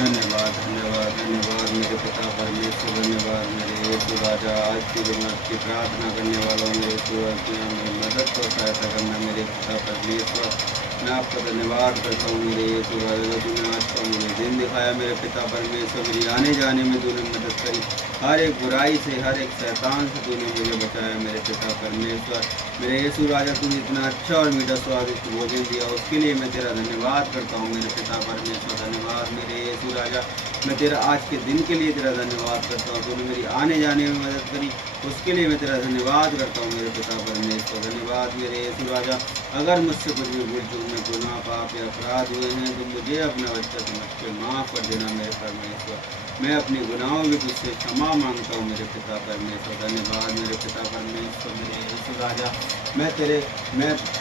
धन्यवाद धन्यवाद धन्यवाद मेरे पिता परमेश्वर, धन्यवाद मेरे यीशु राजा। आज की दिन आपकी प्रार्थना करने वाला हूँ मेरे यीशु राजा, मेरी मदद को सहायता करना मेरे पिता परमेश्वर। मैं आपका धन्यवाद करता हूँ मेरे यीशु राजा, तूने आज का मुझे दिन दिखाया मेरे पिता परमेश्वर। मेरी आने जाने में तूने मदद करी, हर एक बुराई से, हर एक शैतान से तूने मुझे बचाया मेरे पिता परमेश्वर। मेरे यीशु राजा, तूने इतना अच्छा और मीठा स्वादिष्ट भोजन दिया, उसके लिए मैं तेरा धन्यवाद करता हूँ मेरे पिता परमेश्वर। धन्यवाद मेरे यीशु राजा, मैं तेरा आज के दिन के लिए तेरा धन्यवाद करता हूँ। तूने मेरी आने जाने में मदद करी, उसके लिए मैं तेरा धन्यवाद करता हूँ मेरे पिता परमेश्वर। धन्यवाद मेरे यीशु राजा। अगर मुझसे कुछ भी भूल चूक में गुनाह पाप या अपराध हुए हैं तो मुझे अपना बच्चा समझ के माफ़ कर देना मेरे परमेश्वर। मैं अपने गुनाहों की तुझसे क्षमा मांगता हूँ मेरे पिता परमेश्वर। धन्यवाद मेरे पिता परमेश्वर। मेरे यीशु राजा, मैं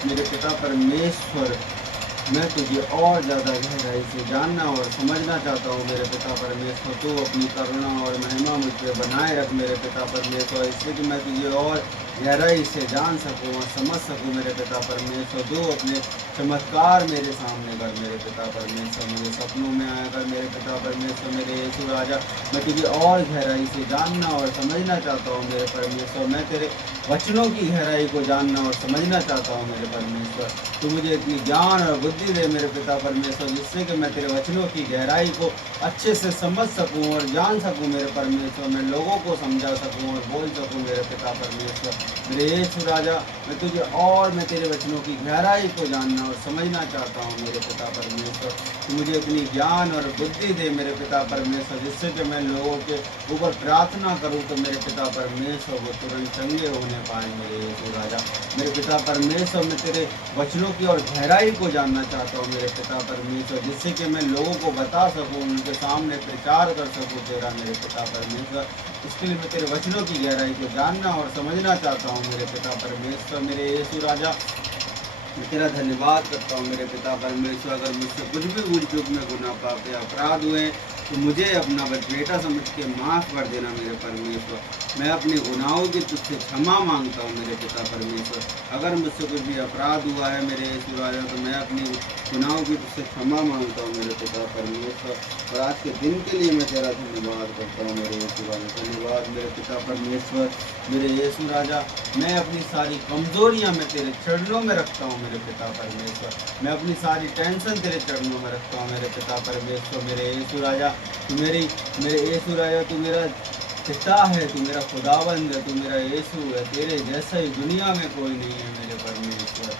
मेरे पिता परमेश्वर, मैं तुझे और ज़्यादा गहराई से जानना और समझना चाहता हूँ मेरे पिता परमेश्वर। तू अपनी करुणा और महिमा मुझ पर बनाए रख मेरे पिता परमेश्वर, इससे कि मैं तुझे और गहराई से जान सकूँ और समझ सकूँ मेरे पिता परमेश्वर। तू अपने चमत्कार मेरे सामने कर मेरे पिता परमेश्वर, मेरे सपनों में आया कर मेरे पिता परमेश्वर। मेरे यीशु राजा, मैं तुझे और गहराई से जानना और समझना चाहता हूँ मेरे परमेश्वर। मैं तेरे वचनों की गहराई को जानना और समझना चाहता हूँ मेरे परमेश्वर। तू मुझे इतनी ज्ञान और बुद्धि दे मेरे पिता परमेश्वर, जिससे कि मैं तेरे वचनों की गहराई को अच्छे से समझ सकूं और जान सकूं मेरे परमेश्वर। मैं लोगों को समझा सकूं और बोल सकूं मेरे पिता परमेश्वर। मेरे यीशु राजा, मैं तेरे वचनों की गहराई को जानना और समझना चाहता हूँ मेरे पिता परमेश्वर। तू मुझे इतनी ज्ञान और बुद्धि दे मेरे पिता परमेश्वर, जिससे कि मैं लोगों के ऊपर प्रार्थना करूँ तो मेरे पिता परमेश्वर वो तुरंत चंगे होने पाए मेरे यीशु राजा। मेरे पिता परमेश्वर, मैं तेरे वचनों की और गहराई को जानना चाहता हूँ मेरे पिता परमेश्वर, जिससे कि मैं लोगों को बता सकूँ, उनके सामने प्रचार कर सकूँ तेरा मेरे पिता परमेश्वर। इसके लिए मैं तेरे वचनों की गहराई को जानना और समझना चाहता हूँ मेरे पिता परमेश्वर। मेरे यीशु राजा, मैं तेरा धन्यवाद करता हूँ मेरे पिता परमेश्वर। अगर मुझसे कुछ भी भूल चूक में गुनाह पाप या अपराध हुए तो मुझे अपना बेटा समझ के माफ़ कर देना मेरे परमेश्वर। मैं अपने गुनाहों की तुझसे क्षमा मांगता हूँ मेरे पिता परमेश्वर। अगर मुझसे कुछ भी अपराध हुआ है मेरे यीशु राजा, तो मैं अपनी गुनाहों की तुझसे क्षमा मांगता हूँ मेरे पिता परमेश्वर। और आज के दिन के लिए मैं तेरा धन्यवाद करता हूँ मेरे यीशु राजा। धन्यवाद मेरे पिता परमेश्वर। मेरे यीशु राजा, मैं अपनी सारी कमज़ोरियाँ मैं तेरे चरणों में रखता हूँ मेरे पिता परमेश्वर। मैं अपनी सारी टेंशन तेरे चरणों में रखता हूँ मेरे पिता परमेश्वर। मेरे यीशु राजा, मेरे यीशु राजा, तू मेरा पिता है, तू मेरा खुदावंद है, तू मेरा यीशु है। तेरे जैसा ही दुनिया में कोई नहीं है मेरे परमेश्वर।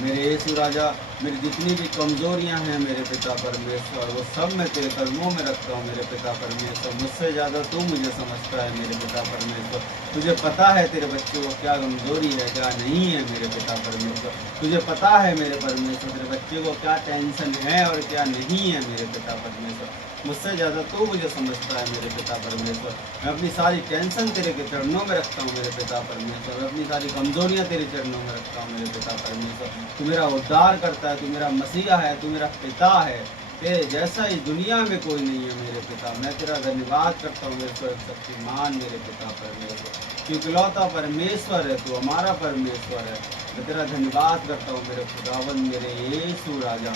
मेरे यीशु राजा, मेरी जितनी भी कमज़ोरियां हैं मेरे पिता परमेश्वर, वो सब मैं तेरे कदमों में रखता हूँ मेरे पिता परमेश्वर। मुझसे ज़्यादा तू मुझे समझता है मेरे पिता परमेश्वर। तुझे पता है तेरे बच्चे को क्या कमज़ोरी है, क्या नहीं है मेरे पिता परमेश्वर। तुझे पता है मेरे परमेश्वर, तेरे बच्चे को क्या टेंशन है और क्या नहीं है मेरे पिता परमेश्वर। मुझसे ज़्यादा तू मुझे समझता है मेरे पिता परमेश्वर। मैं अपनी सारी टेंशन तेरे के चरणों में रखता हूँ मेरे पिता परमेश्वर। मैं अपनी सारी कमज़ोरियाँ तेरे चरणों में रखता हूँ मेरे पिता परमेश्वर। तू मेरा उद्धार करता है, तू मेरा मसीहा है, तू मेरा पिता है। तेरे जैसा इस दुनिया में कोई नहीं है मेरे पिता। मैं तेरा धन्यवाद करता हूँ मेरे शक्तिमान मेरे पिता परमेश्वर, क्योंकि इकलौता परमेश्वर है, तू हमारा परमेश्वर है। मैं तेरा धन्यवाद करता हूँ मेरे खुदावन, मेरे यीशु राजा।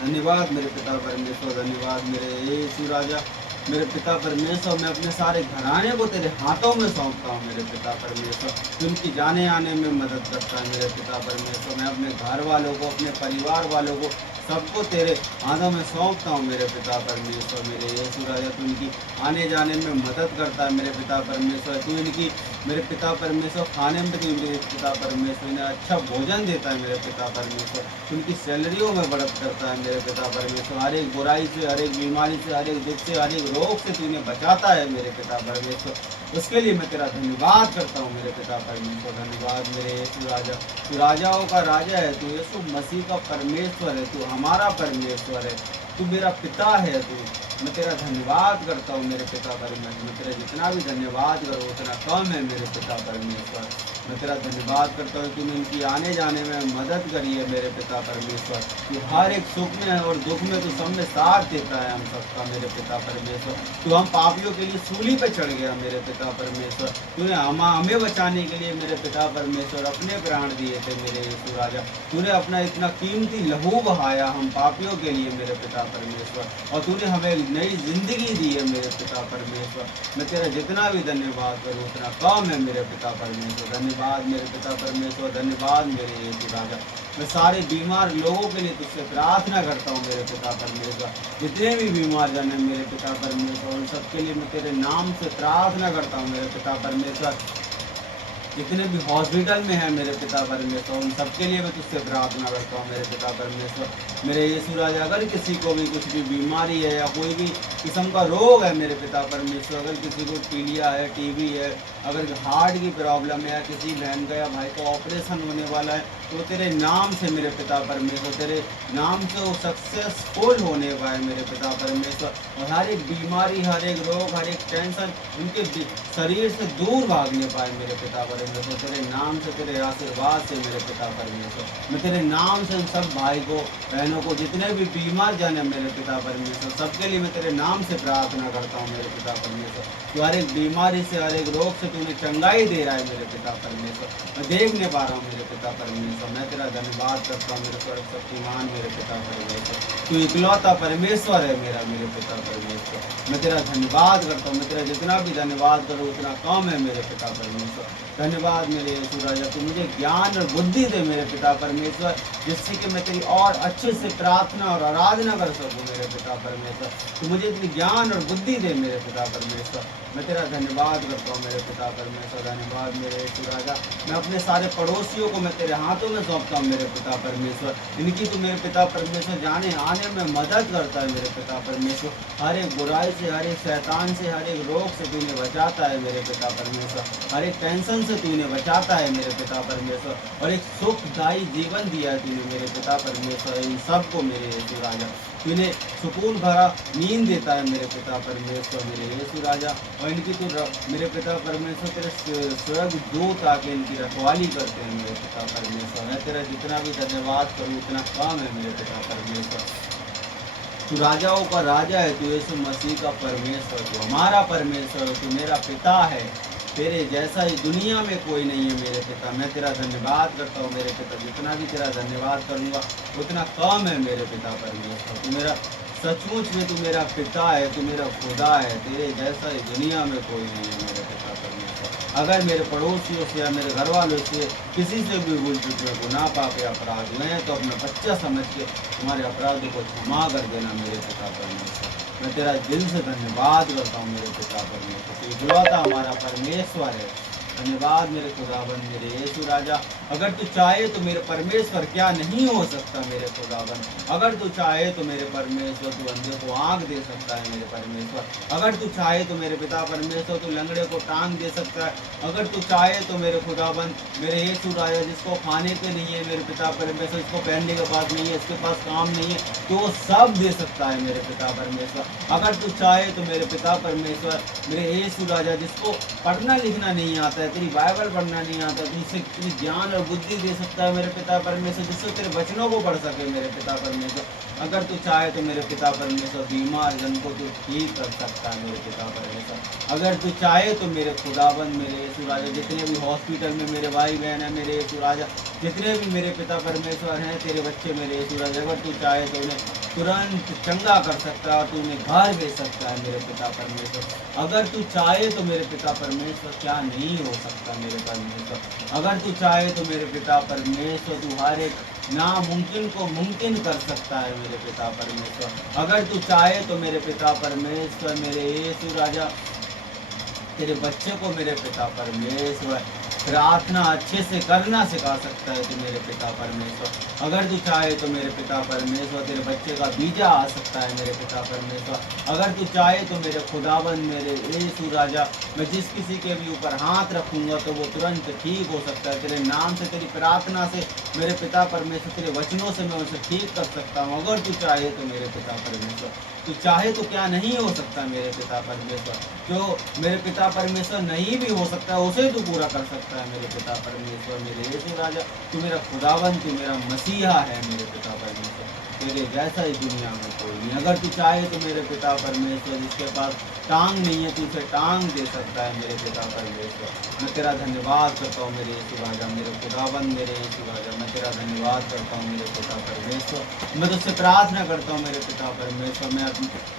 धन्यवाद मेरे पिता परमेश्वर। धन्यवाद मेरे यीशु राजा। मेरे पिता परमेश्वर, मैं अपने सारे घराने को तेरे हाथों में सौंपता हूँ मेरे पिता परमेश्वर। तू उनकी जाने आने में मदद करता है मेरे पिता परमेश्वर। मैं अपने घर वालों को, अपने परिवार वालों को, सबको तेरे हाथों में सौंपता हूँ मेरे पिता परमेश्वर। मेरे यीशु राजा, तू इनकी आने जाने में मदद करता है मेरे पिता परमेश्वर। तू इनकी मेरे पिता परमेश्वर खाने में भी मेरे पिता परमेश्वर इन्हें अच्छा भोजन देता है मेरे पिता परमेश्वर। उनकी सैलरियों में बढ़त करता है मेरे पिता परमेश्वर। हर एक बुराई से, हर एक बीमारी से, हर एक दुख से, हर एक रोग से तू इन्हें बचाता है मेरे पिता परमेश्वर। उसके लिए मैं तेरा धन्यवाद करता हूँ मेरे पिता परमेश्वर। धन्यवाद मेरे यीशु राजा। तू राजाओं का राजा है, तू यीशु मसीह का परमेश्वर है, तू हमारा परमेश्वर है, तू मेरा पिता है। तू मैं तेरा धन्यवाद करता हूँ मेरे पिता परमेश्वर। मैं तेरा जितना भी धन्यवाद करूँ उतना कम है मेरे पिता परमेश्वर। मैं तेरा धन्यवाद करता हूँ, तूने इनकी आने जाने में मदद करी है मेरे पिता परमेश्वर। तू हर एक सुख में और दुख में तू सब में साथ देता है हम सबका मेरे पिता परमेश्वर। तू हम पापियों के लिए सूली पे चढ़ गया मेरे पिता परमेश्वर। तूने हमें बचाने के लिए मेरे पिता परमेश्वर अपने प्राण दिए थे मेरे यीशु राजा। तूने अपना इतना कीमती लहू बहाया हम पापियों के लिए मेरे पिता परमेश्वर, और तूने हमें नई जिंदगी दी है मेरे पिता परमेश्वर। मैं तेरा जितना भी धन्यवाद करूँ उतना कम है मेरे पिता परमेश्वर। धन्यवाद मेरे पिता परमेश्वर, धन्यवाद मेरे यीशु राजा। मैं सारे बीमार लोगों के लिए तुझसे प्रार्थना करता हूँ मेरे पिता परमेश्वर। जितने भी बीमार जन हैं मेरे पिता परमेश्वर, उन सबके लिए मैं तेरे नाम से प्रार्थना करता हूँ मेरे पिता परमेश्वर। जितने भी हॉस्पिटल में हैं मेरे पिता परमेश्वर, उन सबके लिए मैं तुझसे प्रार्थना करता हूँ मेरे पिता परमेश्वर। मेरे यीशु राजा, अगर किसी को भी कुछ भी बीमारी है या कोई भी किस्म का रोग है मेरे पिता परमेश्वर, अगर किसी को पीलिया है, टीबी है, अगर हार्ट की प्रॉब्लम है या किसी बहन का या भाई का ऑपरेशन होने वाला है, तो तेरे नाम से मेरे पिता परमेश्वर, तेरे नाम से वो सक्सेसफुल होने पाए मेरे पिता परमेश्वर। और हर एक बीमारी, हर एक रोग, हर एक टेंशन उनके शरीर से दूर भागने पाए मेरे पिता परमेश्वर। तेरे नाम से, तेरे आशीर्वाद से मेरे पिता परमेश्वर, मैं तेरे नाम से सब भाई को, बहनों को, जितने भी बीमार जन है मेरे पिता परमेश्वर, सबके लिए मैं तेरे नाम से प्रार्थना करता हूँ मेरे पिता परमेश्वर। तो हर एक बीमारी से, हर एक रोग से तूने चंगाई दे रहा है मेरे पिता परमेश्वर। मैं देख नहीं पा रहा हूँ मेरे पिता परमेश्वर। मैं तेरा धन्यवाद करता हूँ मेरे सर्वशक्तिमान मेरे पिता परमेश्वर। तू इकलौता परमेश्वर है मेरा मेरे पिता परमेश्वर। मैं तेरा धन्यवाद करता हूँ। मैं तेरा जितना भी धन्यवाद करूँ उतना कम है मेरे पिता परमेश्वर। धन्यवाद मेरे यीशु राजा, तू मुझे ज्ञान और बुद्धि दे मेरे पिता परमेश्वर, जिससे कि मैं तेरी और अच्छे से प्रार्थना और आराधना कर सकूँ मेरे पिता परमेश्वर। तू मुझे इतनी ज्ञान और बुद्धि दे मेरे पिता परमेश्वर। मैं तेरा धन्यवाद करता हूँ मेरे पिता परमेश्वर। धन्यवाद मेरे यीशु राजा। मैं अपने सारे पड़ोसियों को मैं तेरे हाथों में सौंपता हूँ मेरे पिता परमेश्वर। इनकी तू मेरे पिता परमेश्वर जाने आने में मदद करता है मेरे पिता परमेश्वर। हर एक बुराई से, हर एक शैतान से, हर एक रोग से तूने बचाता है मेरे पिता परमेश्वर। हर एक टेंशन से तूने बचाता है मेरे पिता परमेश्वर, और एक सुखदायी जीवन दिया है तूने मेरे पिता परमेश्वर। इन सबको मेरे यीशु राजा तूने सुकून भरा नींद देता है मेरे पिता परमेश्वर मेरे यीशु राजा। और इनकी तू मेरे पिता परमेश्वर तेरे स्वर्ग दूत आके इनकी रखवाली करते हैं मेरे पिता परमेश्वर। मैं तेरा जितना भी धन्यवाद करूँ उतना कम है मेरे पिता परमेश्वर। तू राजाओं का राजा है, तू यीशु मसीह का परमेश्वर, तू हमारा परमेश्वर, तू मेरा पिता है। तेरे जैसा ही दुनिया में कोई नहीं है मेरे पिता। मैं तेरा धन्यवाद करता हूँ मेरे पिता। जितना भी तेरा धन्यवाद करूँगा उतना कम है मेरे पिता परमेश्वर। तू मेरा सचमुच में, तू मेरा पिता है, तू मेरा खुदा है। तेरे जैसा ही दुनिया में कोई नहीं है मेरे पिता परमेश्वर। अगर मेरे पड़ोसियों से या मेरे घर वालों से किसी से भी भूल चुके हैं, गुनाह पाप या अपराध हुए हैं, तो अपना बच्चा समझ के तुम्हारे अपराधों को क्षमा कर देना मेरे पिता परमेश्वर। मैं तेरा दिल से धन्यवाद करता हूँ मेरे पिता परमेश्वर। तू इकलौता हमारा परमेश्वर है। धन्यवाद मेरे खुदाबंद मेरे यीशु राजा। अगर तू चाहे तो मेरे परमेश्वर क्या नहीं हो सकता मेरे खुदाबंद। अगर तू चाहे तो मेरे परमेश्वर तू अंधे को आँख दे सकता है मेरे परमेश्वर। अगर तू चाहे तो मेरे पिता परमेश्वर तू लंगड़े को टांग दे सकता है। अगर तू चाहे तो मेरे खुदाबंद मेरे यीशु राजा, जिसको खाने के नहीं है मेरे पिता परमेश्वर, इसको पहनने के पास नहीं है, इसके पास काम नहीं है, तो वो सब दे सकता है मेरे पिता परमेश्वर। अगर तू चाहे तो मेरे पिता परमेश्वर मेरे यीशु राजा, जिसको पढ़ना लिखना नहीं आता है, तेरी बाइबल पढ़ना नहीं आता, तू इसे तेरी ज्ञान और बुद्धि दे सकता है मेरे पिता परमेश्वर, जिससे तेरे वचनों को पढ़ सके मेरे पिता परमेश्वर। अगर तू चाहे तो मेरे पिता परमेश्वर बीमार जन को तू ठीक कर सकता है मेरे पिता परमेश्वर। अगर तू चाहे तो मेरे खुदाबंद मेरे यीशु राजा, जितने भी हॉस्पिटल में मेरे भाई बहन हैं मेरे यीशु राजा, जितने भी मेरे पिता परमेश्वर हैं तेरे बच्चे मेरे यीशु राजा, अगर तू चाहे तो उन्हें तुरंत चंगा कर सकता है और तू उन्हें घर भेज सकता है मेरे पिता परमेश्वर। अगर तू चाहे तो मेरे पिता परमेश्वर क्या नहीं हो सकता मेरे परमेश्वर। अगर तू चाहे तो मेरे पिता परमेश्वर तू हर एक नामुमकिन को मुमकिन कर सकता है मेरे पिता परमेश्वर। अगर तू चाहे तो मेरे पिता परमेश्वर मेरे यीशु राजा, तेरे बच्चे को मेरे पिता परमेश्वर प्रार्थना अच्छे से करना सिखा सकता है तू मेरे पिता परमेश्वर। अगर तू चाहे तो मेरे पिता परमेश्वर तेरे बच्चे का वीजा आ सकता है मेरे पिता परमेश्वर। अगर तू चाहे तो मेरे खुदाबंद मेरे यीशु राजा, मैं जिस किसी के भी ऊपर हाथ रखूंगा तो वो तुरंत ठीक हो सकता है। तेरे नाम से, तेरी प्रार्थना से मेरे पिता परमेश्वर, तेरे वचनों से मैं उसे ठीक कर सकता हूँ। अगर तू चाहे तो मेरे पिता परमेश्वर, तू चाहे तो क्या नहीं हो सकता मेरे पिता परमेश्वर। जो मेरे पिता परमेश्वर नहीं भी हो सकता है उसे तू पूरा कर सकता है मेरे पिता परमेश्वर। मेरे यीशु राजा, तू मेरा खुदावंत, तू मेरा मसीहा है मेरे पिता परमेश्वर। तेरे जैसा ही दुनिया में कोई नहीं। अगर तू चाहे तो मेरे पिता परमेश्वर, जिसके पास टांग नहीं है तू उसे टांग दे सकता है मेरे पिता परमेश्वर। मैं तेरा धन्यवाद करता हूँ मेरे यीशु राजा, मेरे खुदाबंद मेरे यीशु राजा, मैं तेरा धन्यवाद करता हूँ मेरे पिता परमेश्वर। मैं तुझसे प्रार्थना करता हूँ मेरे पिता परमेश्वर।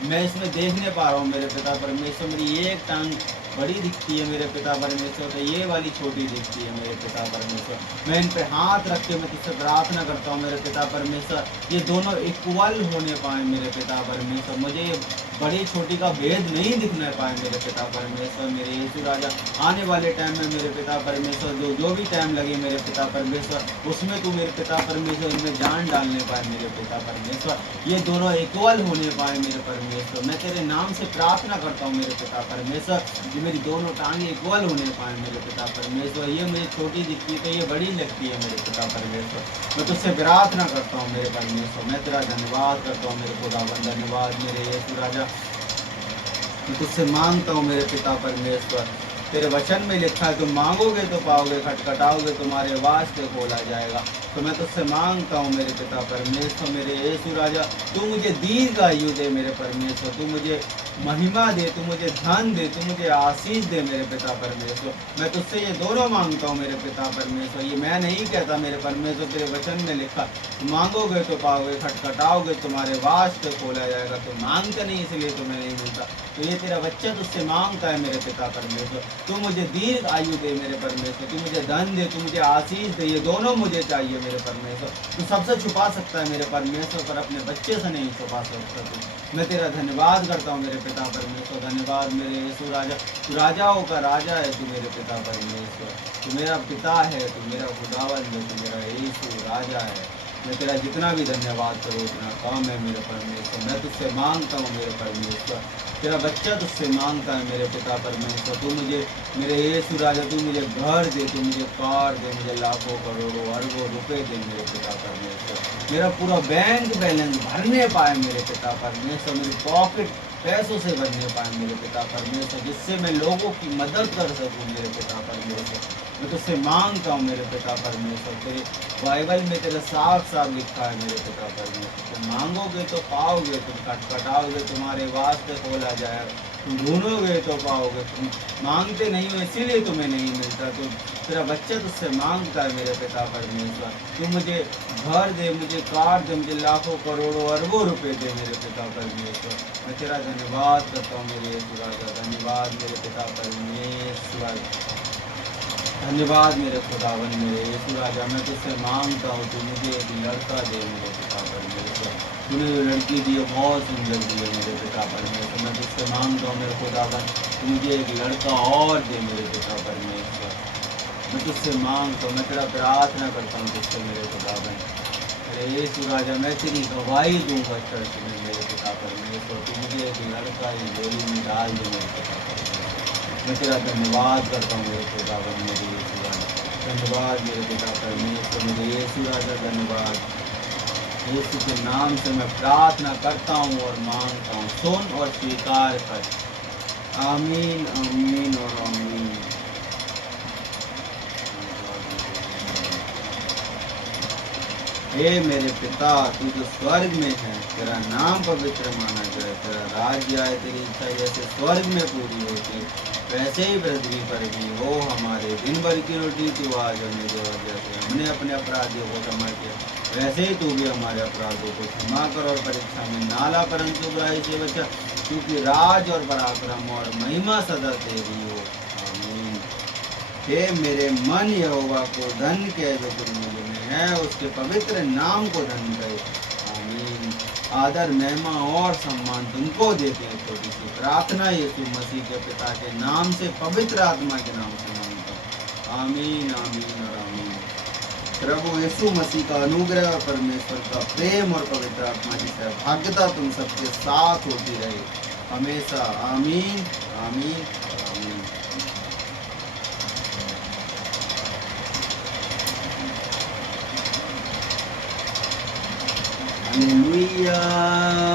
मैं इसमें देखने पा रहा हूँ मेरे पिता परमेश्वर, मेरी एक टांग बड़ी दिखती है मेरे पिता परमेश्वर, तो ये वाली छोटी दिखती है मेरे पिता परमेश्वर। मैं इन पे हाथ रख के मैं तुझसे प्रार्थना करता हूँ मेरे पिता परमेश्वर, ये दोनों इक्वल होने पाए मेरे पिता परमेश्वर। मुझे ये बड़ी छोटी का भेद नहीं दिखने पाए मेरे पिता परमेश्वर। मेरे यीशु राजा, आने वाले टाइम में मेरे पिता परमेश्वर, जो भी टाइम लगे मेरे पिता परमेश्वर, उसमें तू मेरे पिता परमेश्वर इनमें जान डालने पाए मेरे पिता परमेश्वर। ये दोनों इक्वल होने पाए मेरे परमेश्वर। मैं तेरे नाम से प्रार्थना करता हूँ मेरे पिता परमेश्वर, मेरी दोनों टांगे इक्वल होने पाए मेरे पिता परमेश्वर। ये मुझे छोटी दिखती है तो ये बड़ी लगती है मेरे पिता परमेश्वर। मैं तुझसे प्रार्थना करता हूँ मेरे परमेश्वर। मैं तेरा धन्यवाद करता हूँ मेरे खुदावन, धन्यवाद मेरे यीशु राजा। मैं तुझसे मांगता हूँ मेरे पिता परमेश्वर, तेरे वचन में लिखा है तुम मांगोगे तो पाओगे, खटखटाओगे तुम्हारे वास्ते खोला जाएगा। तो मैं तुझसे मांगता हूँ मेरे पिता परमेश्वर, मेरे यीशु राजा, तू मुझे दीर्घ आयु दे मेरे परमेश्वर, तू मुझे महिमा दे, तू मुझे धन दे, तू मुझे आशीष दे मेरे पिता परमेश्वर। मैं तुझसे ये दोनों मांगता हूँ मेरे पिता परमेश्वर। ये मैं नहीं कहता मेरे परमेश्वर, तेरे वचन में लिखा मांगोगे तो पाओगे, खटखटाओगे तुम्हारे वास्ते खोला जाएगा। तो मांगते नहीं इसलिए तुम्हें नहीं मिलता। तो ये तेरा बच्चा तुझसे मांगता है मेरे पिता परमेश्वर, तू मुझे दीर्घ आयु दे मेरे परमेश्वर, तू मुझे धन दे, तू मुझे आशीष दे। ये दोनों मुझे चाहिए मेरे परमेश्वर। तू सबसे छुपा सकता है मेरे परमेश्वर, पर अपने बच्चे से नहीं छुपा सकता तू। मैं तेरा धन्यवाद करता हूँ मेरे पिता परमेश्वर, धन्यवाद मेरे यीशु राजा। तू राजाओं का राजा है, तू मेरे पिता परमेश्वर, तू मेरा पिता है, तू मेरा खुदावन है, तू मेरा यीशु राजा है। मैं तेरा जितना भी धन्यवाद करूँ उतना कम है मेरे परमेश्वर। मैं तुझसे मांगता हूँ मेरे परमेश्वर, तेरा बच्चा तुझसे मांगता है मेरे पिता परमेश्वर, तू मुझे मेरे यीशु राजा, तू मुझे घर दे, तू मुझे कार दे, मुझे लाखों करोड़ों अरबों रुपए दे मेरे पिता परमेश्वर। मेरा पूरा बैंक बैलेंस भरने पाए मेरे पिता परमेश्वर, मेरी पॉकेट पैसों से भरने पाए मेरे पिता परमेश्वर, जिससे मैं लोगों की मदद कर सकूं मेरे पिता परमेश्वर। मैं तुझसे मांगता हूँ मेरे पिता परमेश्वर, तेरे बाइबल में तेरा साफ साफ लिखा है मेरे पिता परमेश्वर, तुम मांगोगे तो पाओगे, तुम खटखटाओगे तुम्हारे वास्ते खोला जाएगा, तुम ढूंढोगे तो पाओगे, तुम मांगते नहीं हो इसीलिए तुम्हें नहीं मिलता। तो तेरा बच्चा तुझसे मांगता है मेरे पिता परमेश्वर, तू मुझे घर दे, मुझे कार दे, मुझे लाखों करोड़ों अरबों रुपए दे मेरे पिता परमेश्वर। मैं तेरा धन्यवाद करता हूँ मेरे यीशु राजा, धन्यवाद मेरे पिता परमेश्वर, धन्यवाद मेरे खुदावन मेरे यीशु राजा। मैं तुझसे मांगता हूँ तू मुझे एक लड़का दे मेरे पिता परमेश्वर, तूने जो लड़की दी है बहुत सुंदर दी है मेरे पिता परमेश्वर। मैं तुझसे मांगता हूँ मेरे खुदावन, तू मुझे एक लड़का और दे मेरे पिता परमेश्वर। मैं तुझसे मांगता हूँ, मैं तेरा प्रार्थना करता हूँ तुझसे मेरे खुदावन मेरे यीशु राजा। मैं तेरी गवाही दूंगा चर्च में मेरे पिता परमेश्वर, तू मुझे एक लड़का ही गोली में डाल दे मेरे पिता परमेश्वर। मैं तेरा धन्यवाद करता हूँ मेरे खुदावन मेरे यीशु राजा, धन्यवाद मेरे पिता परमेश्वर मेरे यीशु राजा, धन्यवाद। यीशु के नाम से मैं प्रार्थना करता हूँ और मांगता हूँ, सुन और स्वीकार कर। आमीन आमीन और आमीन। हे मेरे पिता, तू जो स्वर्ग में है, तेरा नाम पवित्र माना जाए, तेरा राज्य आए, तेरी इच्छा जैसे स्वर्ग में पूरी होती वैसे ही पृथ्वी पर भी हो। हमारे दिन भर की रोटी तू आज हमें दे, और जैसे हमने अपने अपराधियों को क्षमा किया वैसे ही तू भी हमारे अपराधों को क्षमा कर, और परीक्षा में ना ला परंतु बुराई से बचा, क्योंकि राज और पराक्रम और महिमा सदा तेरी हो। आमीन। हे मेरे मन, यहोवा को धन कह जो तुझ में है, उसके पवित्र नाम को धन कहे। आमीन। आदर महिमा और सम्मान तुमको देते हैं। छोटी सी प्रार्थना यीशु मसीह के पिता के नाम से, पवित्र आत्मा के नाम से मांगता हूं। आमीन आमीन और आमीन। प्रभु यीशु मसीह का अनुग्रह और परमेश्वर का प्रेम और पवित्र आत्मा की सहभागिता तुम सबके साथ होती रहे हमेशा। आमीन आमीन आमीन। हालेलुया।